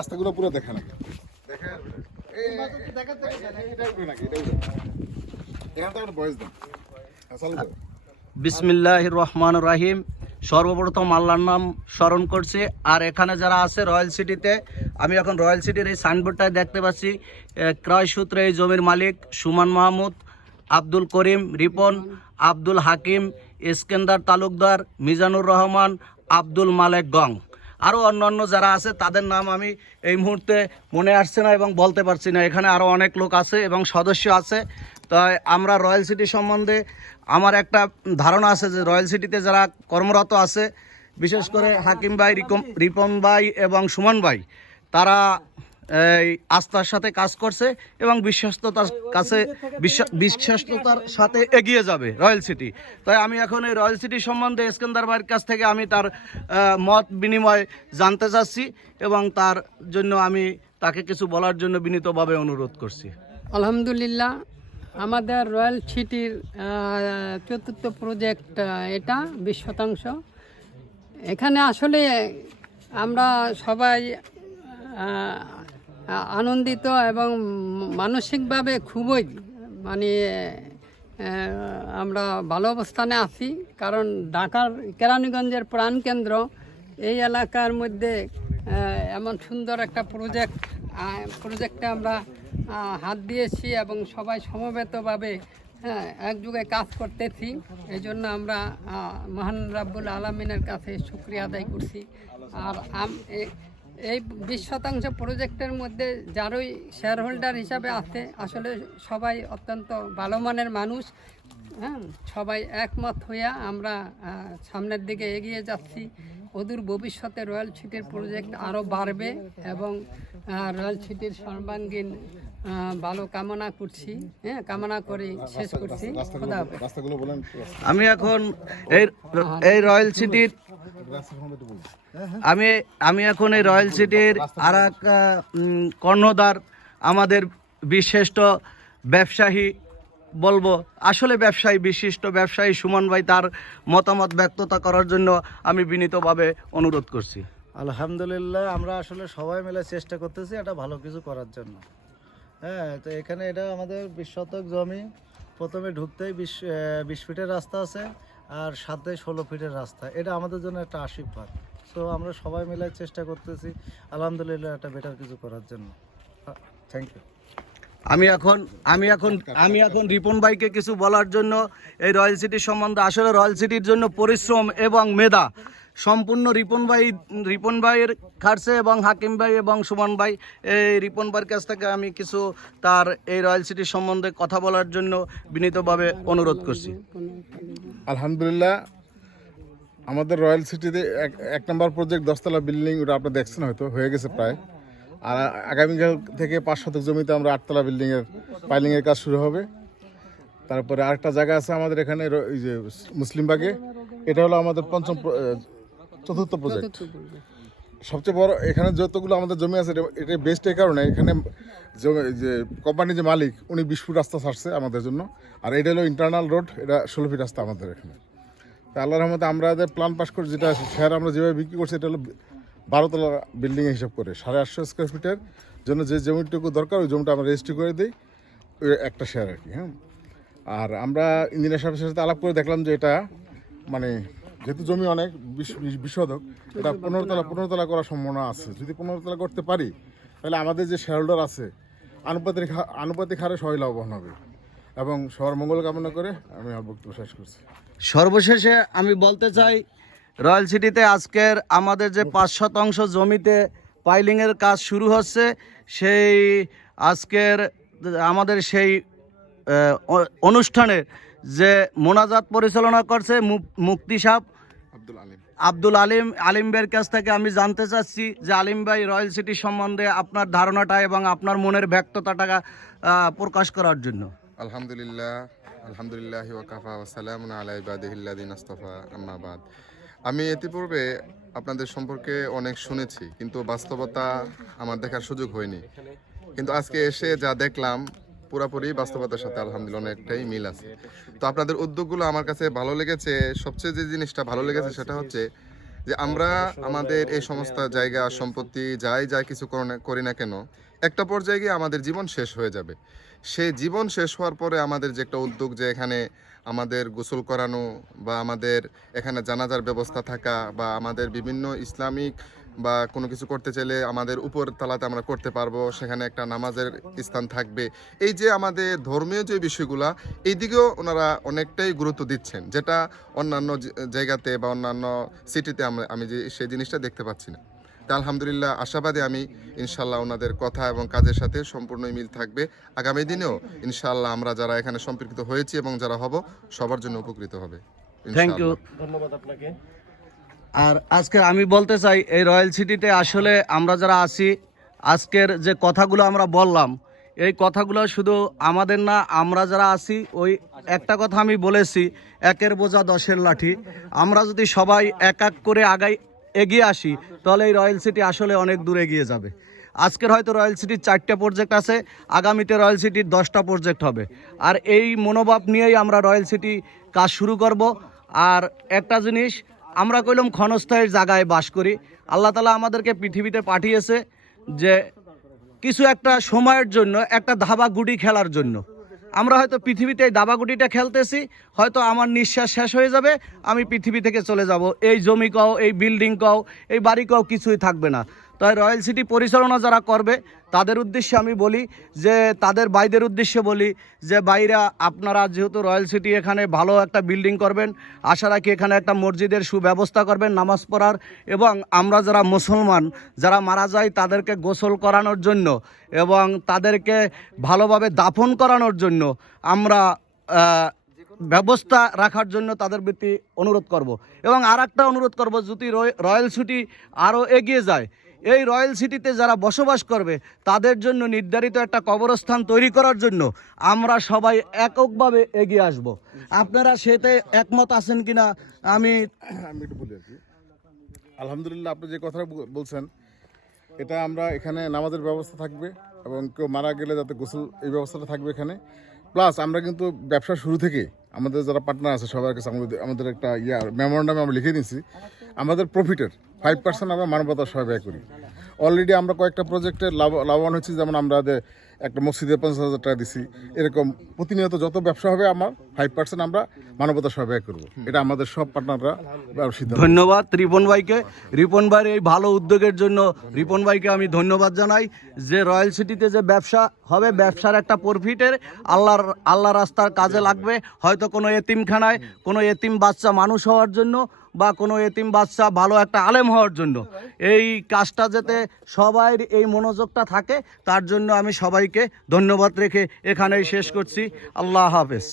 রাস্তাগুলো পুরো দেখা নাকি। বিসমিল্লাহ রহমান রাহিম। সর্বপ্রথম আল্লাহর নাম স্মরণ করছি। আর এখানে যারা আছে রয়্যাল সিটিতে আমি এখন রয়্যাল সিটির এই সাইনবোর্ডটায় দেখতে পাচ্ছি ক্রয় সূত্রে এই জমির মালিক সুমান মাহমুদ আব্দুল করিম রিপন আব্দুল হাকিম ইস্কেন্দার তালুকদার মিজানুর রহমান আব্দুল মালেক গং। আরও অন্য অন্য যারা আছে, তাদের নাম আমি এই মুহূর্তে মনে আসছে না এবং বলতে পারছি না। এখানে আরও অনেক লোক আছে এবং সদস্য আছে। তাই আমরা রয়্যাল সিটি সম্বন্ধে আমার একটা ধারণা আছে যে রয়্যাল সিটিতে যারা কর্মরত আছে, বিশেষ করে হাকিম ভাই রিপন ভাই এবং সুমন ভাই, তারা আস্থার সাথে কাজ করছে এবং বিশ্বস্ততার কাছে বিশ্বস্ততার সাথে এগিয়ে যাবে রয়্যাল সিটি। তাই আমি এখন এই রয়্যাল সিটি সম্বন্ধে ইস্কেন্দার ভাইয়ের কাছ থেকে আমি তার মত বিনিময় জানতে চাচ্ছি এবং তার জন্য আমি তাকে কিছু বলার জন্য বিনীতভাবে অনুরোধ করছি। আলহামদুলিল্লাহ, আমাদের রয়্যাল সিটির চতুর্থ প্রজেক্ট এটা বিশ শতাংশ। এখানে আসলে আমরা সবাই আনন্দিত এবং মানসিকভাবে খুবই মানে আমরা ভালো অবস্থানে আছি। কারণ ঢাকার কেরানীগঞ্জের প্রাণকেন্দ্র এই এলাকার মধ্যে এমন সুন্দর একটা প্রজেক্ট প্রজেক্টে আমরা হাত দিয়েছি এবং সবাই সমবেতভাবে হ্যাঁ একযুগে কাজ করতেছি। এই জন্য আমরা মহান রাব্বুল আলমিনের কাছে শুক্রিয়া আদায় করছি। আর এই বিশ শতাংশ প্রজেক্টের মধ্যে যারই শেয়ার হোল্ডার হিসাবে আছে, আসলে সবাই অত্যন্ত ভালো মানের মানুষ। হ্যাঁ সবাই একমত হইয়া আমরা সামনের দিকে এগিয়ে যাচ্ছি। অদূর ভবিষ্যতে রয়্যাল সিটির প্রজেক্ট আরও বাড়বে এবং রয়্যাল সিটির সর্বাঙ্গীন ভালো কামনা করছি। হ্যাঁ কামনা করে শেষ করছি। আমি এখন এই এই রয়্যাল সিটির আমি আমি এখন এই রয়্যাল সিটির আর এক কর্ণধার আমাদের বিশিষ্ট ব্যবসায়ী বলব, আসলে ব্যবসায়ী বিশিষ্ট ব্যবসায়ী সুমন ভাই তার মতামত ব্যক্ততা করার জন্য আমি বিনীতভাবে অনুরোধ করছি। আলহামদুলিল্লাহ, আমরা আসলে সবাই মিলে চেষ্টা করতেছি এটা ভালো কিছু করার জন্য। হ্যাঁ তো এখানে এটা আমাদের বিশ শতক জমি। প্রথমে ঢুকতেই বিশ বিশ ফিটের রাস্তা আছে আর সাথে ষোলো ফিটের রাস্তা। এটা আমাদের জন্য একটা আশীর্বাদ। সো আমরা সবাই মিলে চেষ্টা করতেছি আলহামদুলিল্লাহ একটা বেটার কিছু করার জন্য। থ্যাংক ইউ আমি এখন আমি এখন আমি এখন রিপন ভাইকে কিছু বলার জন্য এই রয়্যাল সিটির সম্বন্ধে আসলে রয়্যাল সিটির জন্য পরিশ্রম এবং মেধা। সম্পূর্ণ রিপন ভাই, রিপন ভাইয়ের খাটছে এবং হাকিম ভাই এবং সুমন ভাই, এই রিপন ভাইয়ের কাছ থেকে আমি কিছু তার এই রয়্যাল সিটির সম্বন্ধে কথা বলার জন্য বিনীতভাবে অনুরোধ করছি। আলহামদুলিল্লাহ, আমাদের রয়্যাল সিটিতে এক এক নম্বর প্রজেক্ট দশতলা বিল্ডিং ওটা আপনি দেখছেন হয়তো, হয়ে গেছে প্রায়। আর আগামীকাল থেকে পাঁচ শতক জমিতে আমরা আটতলা বিল্ডিংয়ের পাইলিংয়ের কাজ শুরু হবে। তারপরে আরেকটা জায়গা আছে আমাদের এখানে এই যে মুসলিমবাগে এটা হলো আমাদের পঞ্চম চতুর্থ প্রজেক্ট সবচেয়ে বড় এখানে যতগুলো আমাদের জমি আছে এটা- বেস্ট এই কারণে এখানে যে কোম্পানির যে মালিক উনি বিশ ফুট রাস্তা ছাড়ছে আমাদের জন্য। আর এটা হলো ইন্টারনাল রোড এটা ষোলো ফিট রাস্তা আমাদের এখানে। তা আল্লাহর রহমতে আমরা প্ল্যান পাস করে যেটা শেয়ার আমরা যেভাবে বিক্রি করছি এটা হলো বারোতলা বিল্ডিং হিসাব করে, সাড়ে আটশো স্কোয়ার ফিটের জন্য যে জমিটুকু দরকার, ওই জমিটা আমরা রেজিস্ট্রি করে দিই একটা শেয়ার আর কি হ্যাঁ। আর আমরা ইঞ্জিনিয়ার সাহেবের সাথে আলাপ করে দেখলাম যে এটা মানে যেহেতু জমি অনেক, বিশ বিশ- বিশ শতক এটা পনেরো তলা পনেরো তলা করার সম্ভাবনা আছে। যদি পনেরো তলা করতে পারি, তাহলে আমাদের যে শেয়ার হোল্ডার আছে, আনুপাতিক আনুপাতিক হারে সবাই লাভবান হবে। এবং সবার মঙ্গল কামনা করে আমি বক্তব্য শেষ করছি। সর্বশেষে আমি বলতে চাই রয়্যাল সিটিতে আজকের আমাদের যে পাঁচ শতাংশ জমিতে পাইলিংয়ের কাজ শুরু হচ্ছে সেই আজকের আমাদের সেই আহ, অ- অনুষ্ঠানের যে মোনাজাত পরিচালনা করছে মুক্তি সাহ আব্দুল আলিম। আব্দুল আলিম আলিম ভাইয়ের কাছ থেকে আমি জানতে চাচ্ছি যে আলিম ভাই রয়্যাল সিটি সম্বন্ধে আপনার ধারণাটা এবং আপনার মনের ব্যক্ততাটা প্রকাশ করার জন্য। আলহামদুলিল্লাহ আলহামদুলিল্লাহ ওয়াকাফা আস্তফা আম্মাবাদ আমি ইতিপূর্বে আপনাদের সম্পর্কে অনেক শুনেছি, কিন্তু বাস্তবতা আমার দেখার সুযোগ হয়নি। কিন্তু আজকে এসে যা দেখলাম, পুরাপুরি বাস্তবতার সাথে আলহামদুলিল্লাহ অনেকটাই মিল আছে। তো আপনাদের উদ্যোগগুলো আমার কাছে ভালো লেগেছে, সবচেয়ে যে জিনিসটা ভালো লেগেছে সেটা হচ্ছে যে আমরা আমাদের এই সমস্ত জায়গা, সম্পত্তি, যাই যাই কিছু করো না- করি না কেন, একটা পর্যায়ে গিয়ে আমাদের জীবন শেষ হয়ে যাবে। সেই জীবন শেষ হওয়ার পরে আমাদের যে একটা উদ্যোগ যে এখানে আমাদের গোসল করানো বা আমাদের এখানে জানাজার ব্যবস্থা থাকা বা আমাদের বিভিন্ন ইসলামিক বা কোনো কিছু করতে চাইলে আমাদের উপর তালাতে আমরা করতে পারব, সেখানে একটা নামাজের স্থান থাকবে। এই যে আমাদের ধর্মীয় যে বিষয়গুলা এই দিকেও ওনারা অনেকটাই গুরুত্ব দিচ্ছেন, যেটা অন্যান্য জায়গাতে বা অন্যান্য সিটিতে আমরা, আমি যে, সেই জিনিসটা দেখতে পাচ্ছি না। তা আলহামদুলিল্লাহ আশাবাদী আমি ইনশাল্লাহ ওনাদের কথা এবং কাজের সাথে সম্পূর্ণই মিল থাকবে। আগামী দিনেও ইনশাল্লাহ আমরা যারা এখানে সম্পৃক্ত হয়েছি এবং যারা হব সবার জন্য উপকৃত হবে। থ্যাংক ইউ ইনশাআল্লাহ। আর আজকে আমি বলতে চাই এই রয়্যাল সিটিতে আসলে আমরা যারা আছি আজকের যে কথাগুলো আমরা বললাম এই কথাগুলো শুধু আমাদের না আমরা যারা আছি ওই একটা কথা আমি বলেছি একের বোঝা দশের লাঠি। আমরা যদি সবাই এক এক করে আগাই এগিয়ে আসি, তাহলে এই রয়্যাল সিটি আসলে অনেক দূর এগিয়ে যাবে। আজকের হয়তো রয়্যাল সিটির চারটে প্রজেক্ট আছে, আগামীতে রয়্যাল সিটির দশটা প্রজেক্ট হবে। আর এই মনোভাব নিয়েই আমরা রয়্যাল সিটি কাজ শুরু করব। আর একটা জিনিস, আমরা কইলাম ক্ষণস্থায়ীর জায়গায় বাস করি। আল্লাহ তালা আমাদেরকে পৃথিবীতে পাঠিয়েছে যে, কিছু একটা সময়ের জন্য, একটা ধাবা গুটি খেলার জন্য। আমরা হয়তো পৃথিবীতে এই দাবাগুটিটা খেলতেছি, হয়তো আমার নিঃশ্বাস শেষ হয়ে যাবে, আমি পৃথিবী থেকে চলে যাব। এই জমি কও, এই বিল্ডিং কও, এই বাড়ি কও কিছুই থাকবে না। তাই রয়্যাল সিটি পরিচালনা যারা করবে, তাদের উদ্দেশ্যে আমি বলি যে, তাদের বাইদের উদ্দেশ্যে বলি যে বাইরা আপনারা যেহেতু রয়্যাল সিটি এখানে ভালো একটা বিল্ডিং করবেন, আশা রাখি এখানে একটা মসজিদের সুব্যবস্থা করবেন, নামাজ পড়ার এবং আমরা যারা মুসলমান, যারা মারা যায় তাদেরকে গোসল করানোর জন্য এবং তাদেরকে ভালোভাবে দাফন করানোর জন্য আমরা ব্যবস্থা রাখার জন্য তাদের প্রতি অনুরোধ করব। এবং আর একটা অনুরোধ করব, যদি রয়- রয়্যাল সিটি আরও এগিয়ে যায় এই রয়্যাল সিটিতে যারা বসবাস করবে, তাদের জন্য নির্ধারিত একটা কবরস্থান তৈরি করার জন্য আমরা সবাই এককভাবে এগিয়ে আসব। আপনারা সেতে একমত আছেন কিনা আমি আমি আলহামদুলিল্লাহ আপনি যে কথা বলছেন, এটা আমরা এখানে নামাজের ব্যবস্থা থাকবে এবং কেউ মারা গেলে যাতে গোসল এই ব্যবস্থাটা থাকবে এখানে। প্লাস আমরা কিন্তু ব্যবসা শুরু থেকে আমাদের যারা পার্টনার আছে, সবার কাছে আমাদের আমাদের একটা ইয়া মেমোরান্ডামে আমরা লিখে দিয়েছি। আমাদের প্রফিটের ফাইভ পার্সেন্ট আমরা মানবতার সহায় ব্যয় করি। অলরেডি আমরা কয়েকটা প্রজেক্টে লাভ, লাভবান হয়েছি, যেমন আমরা একটা মসজিদে পঞ্চাশ হাজার টাকা দিছি। এরকম প্রতিনিয়ত যত ব্যবসা হবে আমার ফাইভ পার্সেন্ট আমরা মানবতা সহায় করব। এটা আমাদের সব পার্টনাররা ধন্যবাদ রিপন ভাইকে। রিপন ভাইয়ের এই ভালো উদ্যোগের জন্য রিপন ভাইকে আমি ধন্যবাদ জানাই। যে রয়্যাল সিটিতে যে ব্যবসা হবে, ব্যবসার একটা প্রফিটের আল্লাহর আল্লাহ রাস্তার কাজে লাগবে। হয়তো কোনো এতিমখানায় কোনো এতিম বাচ্চা মানুষ হওয়ার জন্য বা কোনো এতিম বাচ্চা ভালো একটা আলেম হওয়ার জন্য। এই কাজটা যাতে সবাই এই মনোযোগটা থাকে, তার জন্য আমি সবাইকে ধন্যবাদ রেখে এখানেই শেষ করছি। আল্লাহ হাফেজ।